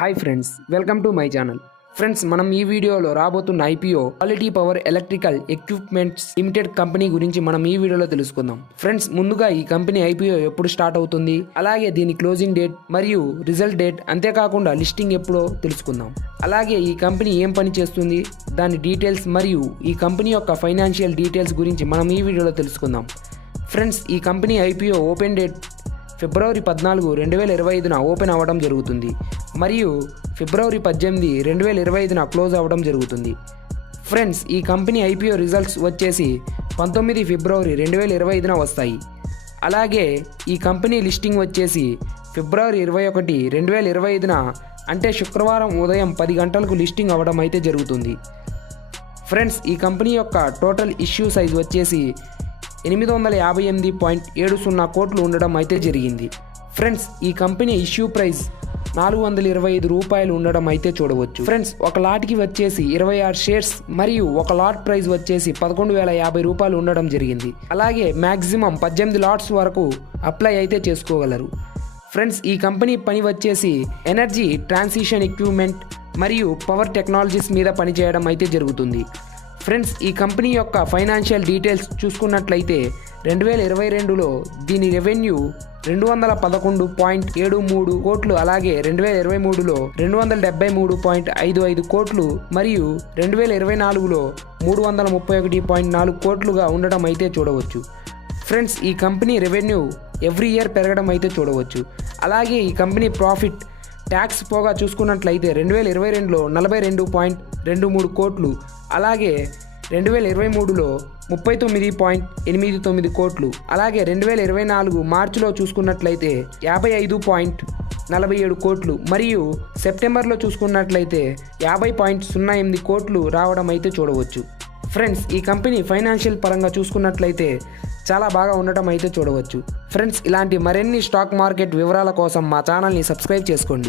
Hi friends, welcome to my channel. Friends, మనం ఈ వీడియోలో రాబోతున్న IPO quality power electrical equipments limited company గురించి మనం ఈ వీడియోలో తెలుసుకుందాం. ఫ్రెండ్స్, ముందుగా ఈ కంపెనీ ఐపీఓ ఎప్పుడు స్టార్ట్ అవుతుంది, అలాగే దీని క్లోజింగ్ డేట్ మరియు రిజల్ట్ డేట్, అంతేకాకుండా లిస్టింగ్ ఎప్పుడో తెలుసుకుందాం. అలాగే ఈ కంపెనీ ఏం పని చేస్తుంది, దాని డీటెయిల్స్ మరియు ఈ కంపెనీ యొక్క ఫైనాన్షియల్ డీటెయిల్స్ గురించి మనం ఈ వీడియోలో తెలుసుకుందాం. ఫ్రెండ్స్, ఈ company IPO open date February 14, 2025న ఓపెన్ అవ్వడం జరుగుతుంది మరియు ఫిబ్రవరి 18, 2025న క్లోజ్ అవ్వడం జరుగుతుంది. ఫ్రెండ్స్, ఈ కంపెనీ ఐపీఓ రిజల్ట్స్ వచ్చేసి 19 ఫిబ్రవరి 2025న వస్తాయి. అలాగే ఈ కంపెనీ లిస్టింగ్ వచ్చేసి ఫిబ్రవరి 21, 2025న అంటే శుక్రవారం ఉదయం 10 గంటలకు లిస్టింగ్ అవ్వడం అయితే జరుగుతుంది. ఫ్రెండ్స్, ఈ కంపెనీ యొక్క టోటల్ ఇష్యూ సైజ్ వచ్చేసి 858.70 కోట్లు ఉండడం అయితే జరిగింది. ఫ్రెండ్స్, ఈ కంపెనీ ఇష్యూ ప్రైస్ 425 రూపాయలు ఉండడం అయితే చూడవచ్చు. ఫ్రెండ్స్, ఒక లాట్కి వచ్చేసి 26 షేర్స్ మరియు ఒక లాట్ ప్రైస్ వచ్చేసి 11,050 రూపాయలు ఉండడం జరిగింది. అలాగే మ్యాక్సిమం 18 లాట్స్ వరకు అప్లై అయితే చేసుకోగలరు. ఫ్రెండ్స్, ఈ కంపెనీ పని వచ్చేసి ఎనర్జీ ట్రాన్సిషన్ ఎక్విప్మెంట్ మరియు పవర్ టెక్నాలజీస్ మీద పనిచేయడం అయితే జరుగుతుంది. ఫ్రెండ్స్, ఈ కంపెనీ యొక్క ఫైనాన్షియల్ డీటెయిల్స్ చూసుకున్నట్లయితే 2022లో దీని రెవెన్యూ 211.73 కోట్లు, అలాగే 2023లో 273.55 కోట్లు మరియు 2024లో 331.4 కోట్లుగా ఉండడం అయితే చూడవచ్చు. ఫ్రెండ్స్, ఈ కంపెనీ రెవెన్యూ ఎవ్రీ ఇయర్ పెరగడం అయితే చూడవచ్చు. అలాగే ఈ కంపెనీ ప్రాఫిట్ ట్యాక్స్ పోగా చూసుకున్నట్లయితే 2022లో 42.23 కోట్లు, అలాగే 2023లో 39.89 కోట్లు, అలాగే 2024 మార్చిలో చూసుకున్నట్లయితే 55.47 కోట్లు మరియు సెప్టెంబర్లో చూసుకున్నట్లయితే 50.08 కోట్లు రావడం అయితే చూడవచ్చు. ఫ్రెండ్స్, ఈ కంపెనీ ఫైనాన్షియల్ పరంగా చూసుకున్నట్లయితే చాలా బాగా ఉండటం అయితే చూడవచ్చు. ఫ్రెండ్స్, ఇలాంటి మరిన్ని స్టాక్ మార్కెట్ వివరాల కోసం మా ఛానల్ని సబ్స్క్రైబ్ చేసుకోండి.